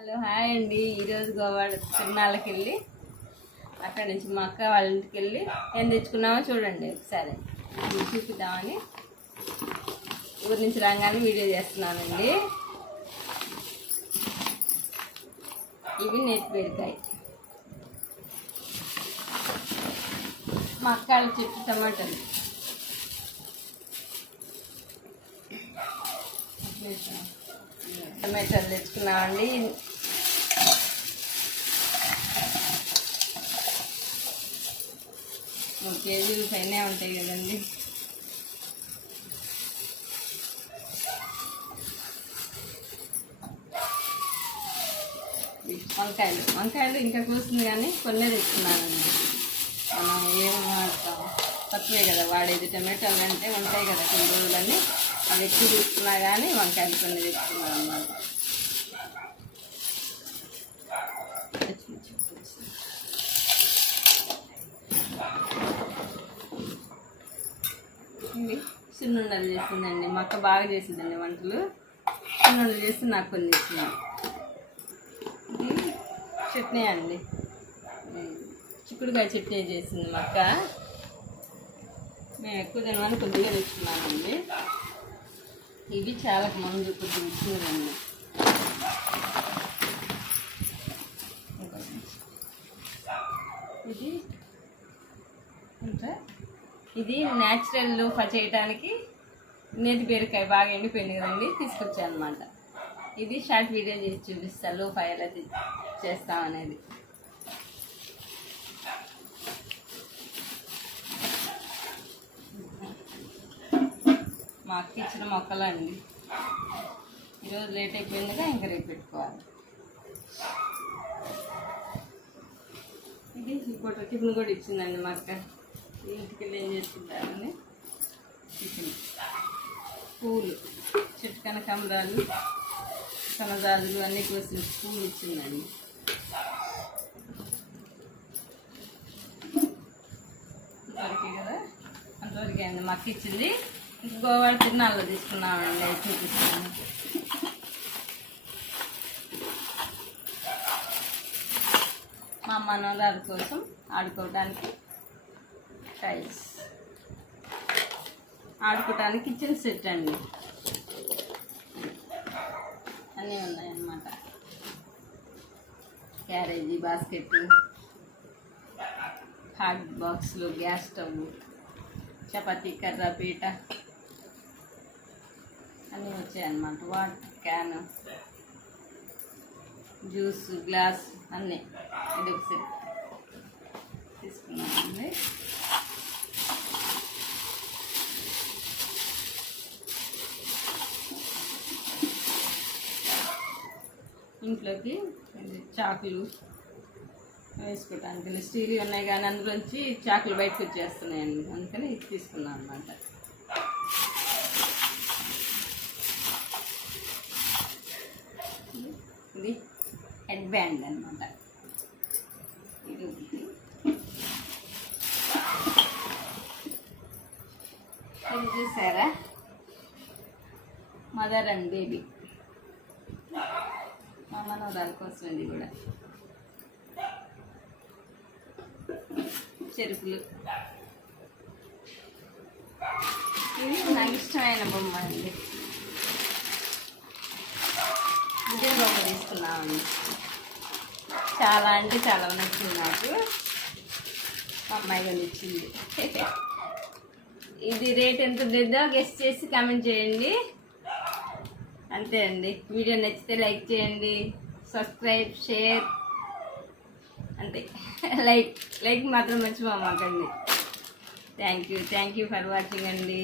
Hello hi అండి. ఈరోజు గోవా తిరునాళ్ళకి వెళ్ళి అక్కడి నుంచి మా అక్క వాళ్ళ ఇంటికి వెళ్ళి ఏం తెచ్చుకున్నామో చూడండి ఒకసారి చూపిద్దామని ఊరి నుంచి రాగానే వీడియో చేస్తున్నానండి. ఇవి నేతి బీరకాయ, మా అక్క వాళ్ళ చెట్టు టమాటాలు, టమాటాలు తెచ్చుకున్నామండి. ఒక కేజీలు పైనే ఉంటాయి కదండి. వంకాయలు ఇంకా కూస్తుంది కానీ కొన్నే తెచ్చుకున్నానండి. మనం ఏం వాడతాం, తక్కువే కదా వాడేది. టమాటాలు అంటే ఉంటాయి కదా కొన్ని రోజులని, అవి ఎక్కువ తీసుకున్నా కానీ వంకాయలు కొన్ని తెచ్చుకున్నాను అన్నమాట. ఇవి చిన్నుండలు చేసిందండి మా అక్క, బాగా చేసిందండి వంటలు. చిన్నుండలు చేసి నాకు కొన్ని ఇచ్చింది. ఇది చట్నీ అండి, చిక్కుడుకాయ చట్నీ చేసింది మా అక్క. మేము ఎక్కువ తినమని కొద్దిగా తెచ్చుకున్నామండి. ఇవి చాలా మందు కొద్దిగా ఇచ్చిందండి. ఇది ఇంకా ఇది న్యాచురల్ లోఫా చేయడానికి నేతి బీరకాయ బాగా ఎండిపోయింది కదండి, తీసుకొచ్చాను అనమాట. ఇది షార్ట్ వీడియో చేసి చూపిస్తాను లోఫా ఎలా చేస్తామనేది. మా అక్క ఇచ్చిన మొక్కలు అండి. ఈరోజు లేట్ అయిపోయిందిగా ఇంకా రేపు పెట్టుకోవాలి. ఇది ఇంకోటి టిఫిన్ కూడా ఇచ్చిందండి మా అక్క. ఇంటికి వెళ్ళి ఏం చేసుకుంటారని టిఫిన్. పూలు, చెట్టు కనకాంబరాలు, కనజాజులు అన్నీ కోసిన పూలు ఇచ్చిందండి. అంతవరకే కదా, అంతవరకే అండి మా అక్క ఇచ్చింది. గోవా తిరునాళ్ళలో తీసుకున్నామండి, అది చూపిస్తాను. మా మనవరాల కోసం ఆడుకోవడానికి టైల్స్, ఆడుకోవడానికి కిచెన్ సెట్ అండి, అన్నీ ఉన్నాయన్నమాట. క్యారేజీ, బాస్కెట్, హాట్ బాక్స్లు, గ్యాస్ స్టవ్, చపాతీ కర్ర, పీట అన్నీ వచ్చాయన్నమాట. వాటర్ క్యాన్, జ్యూస్ గ్లాస్ అన్నీ ఇది ఒక సెట్ తీసుకున్నామండి. ఇంట్లోకి చాకులు వేసుకోవటానికి స్టీల్ ఉన్నాయి కానీ అందులోంచి చాకులు బయటకు వచ్చేస్తున్నాయండి, అందుకని ఇది తీసుకున్నాం అన్నమాట. ఇది హెడ్ బ్యాండ్ అనమాట. ఇది చూసారా, మదర్ అండ్ బేబీ, మా మనవరాల కోసం. ఇది కూడా చెరుకులు. ఇది నాకు ఇష్టమైన బొమ్మ అండి. ఇదే బొమ్మ తీసుకున్నామండి. చాలా అంటే చాలా నచ్చింది నాకు, మా అమ్మాయి కూడా ఇచ్చింది. ఇది రేట్ ఎంత ఉండేదో గెస్ట్ చేసి కామెంట్ చేయండి. అంతే అండి. వీడియో నచ్చితే లైక్ చేయండి, సబ్స్క్రైబ్, షేర్, అంతే. లైక్ మాత్రం మర్చిపోమాకండి. థ్యాంక్ యూ ఫర్ వాచింగ్ అండి.